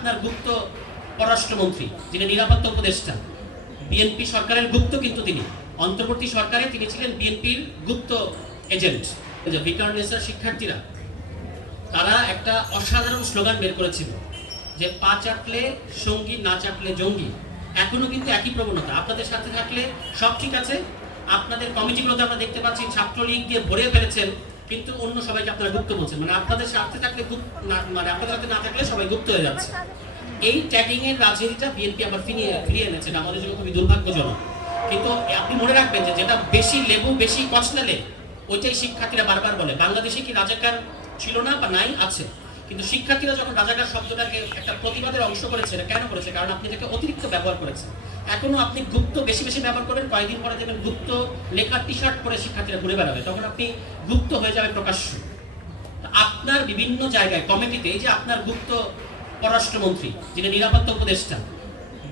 আপনার গুপ্ত পররাষ্ট্রমন্ত্রী, যিনি নিরাপত্তা উপদেষ্টা, বিএনপি সরকারের গুপ্ত, কিন্তু তিনি অন্তর্বর্তী সরকারে তিনি ছিলেন বিএনপির গুপ্ত এজেন্ট। ভিকারুননিসার শিক্ষার্থীরা তারা একটা অসাধারণ স্লোগান বের করেছিল যে পা চাটলে সঙ্গী, না চাটলে জঙ্গি। এখনো কিন্তু একই প্রবণতা। আপনাদের সাথে থাকলে সব ঠিক আছে, আপনাদের কমিটিগুলোতে আমরা দেখতে পাচ্ছি ছাত্রলীগ দিয়ে ভরে ফেলেছেন, কিন্তু অন্য সবাইকে আপনারা গুপ্ত বলছেন। মানে আপনাদের সাথে থাকলে মানে আপনাদের সাথে না থাকলে সবাই গুপ্ত হয়ে যাচ্ছে। এই ট্যাগিং এর রাজনীতিটা বিএনপি আবার ফিরিয়ে এনেছে, আমাদের জন্য খুবই দুর্ভাগ্যজনক। কিন্তু আপনি মনে রাখবেন যে যেটা বেশি লেবু বেশি কচলালে ওইটাই শিক্ষার্থীরা বারবার বলে। বাংলাদেশে কি রাজাকার ছিল না বা নাই? আছে। কিন্তু শিক্ষার্থীরা যখন রাজাকার শব্দটাকে একটা প্রতিবাদের অংশ করেছে, এটা কেন করেছে? কারণ আপনি এটাকে অতিরিক্ত ব্যবহার করেছেন। এখনো আপনি গুপ্ত বেশি বেশি ব্যবহার করবেন, কয়েকদিন পরে দেখবেন গুপ্ত লেখার টি শার্ট পরে শিক্ষার্থীরা ঘুরে বেড়াবে, তখন আপনি গুপ্ত হয়ে যাবে প্রকাশ্য। আপনার বিভিন্ন জায়গায় কমিটিতে, এই যে আপনার গুপ্ত পররাষ্ট্রমন্ত্রী, যিনি নিরাপত্তা উপদেষ্টা,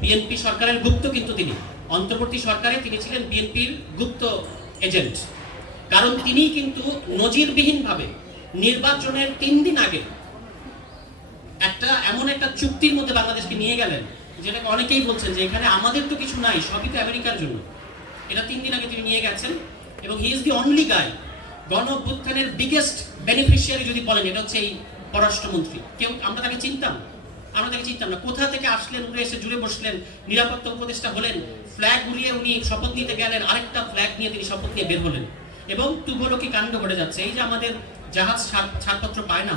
বিএনপি সরকারের গুপ্ত, কিন্তু তিনি অন্তর্বর্তী সরকারে তিনি ছিলেন বিএনপির গুপ্ত এজেন্ট। কারণ তিনি কিন্তু নজিরবিহীনভাবে নির্বাচনের 3 দিন আগে এমন একটা চুক্তির মধ্যে বাংলাদেশকে নিয়ে গেলেন, যেটাকে অনেকেই বলছেন যে এখানে আমাদের তো কিছু নাই, সবই তো আমেরিকার জন্য। এটা 3 দিন আগে তিনি নিয়ে গেছেন, এবং হি ইজ দি অনলি গাই। গণ অভ্যুত্থানের বিগেস্ট বেনিফিশিয়ারি যদি বলেন, এটা হচ্ছে এই পররাষ্ট্রমন্ত্রী। আমরা তাকে চিনতাম না। কোথা থেকে আসলেন, উড়ে এসে জুড়ে বসলেন, নিরাপত্তা উপদেষ্টা হলেন, ফ্ল্যাগ উড়িয়ে উনি শপথ নিতে গেলেন, আরেকটা ফ্ল্যাগ নিয়ে তিনি শপথ নিয়ে বের হলেন, এবং তুগলকি কাণ্ড ঘটে যাচ্ছে। এই যে আমাদের জাহাজ ছাড়পত্র পায় না,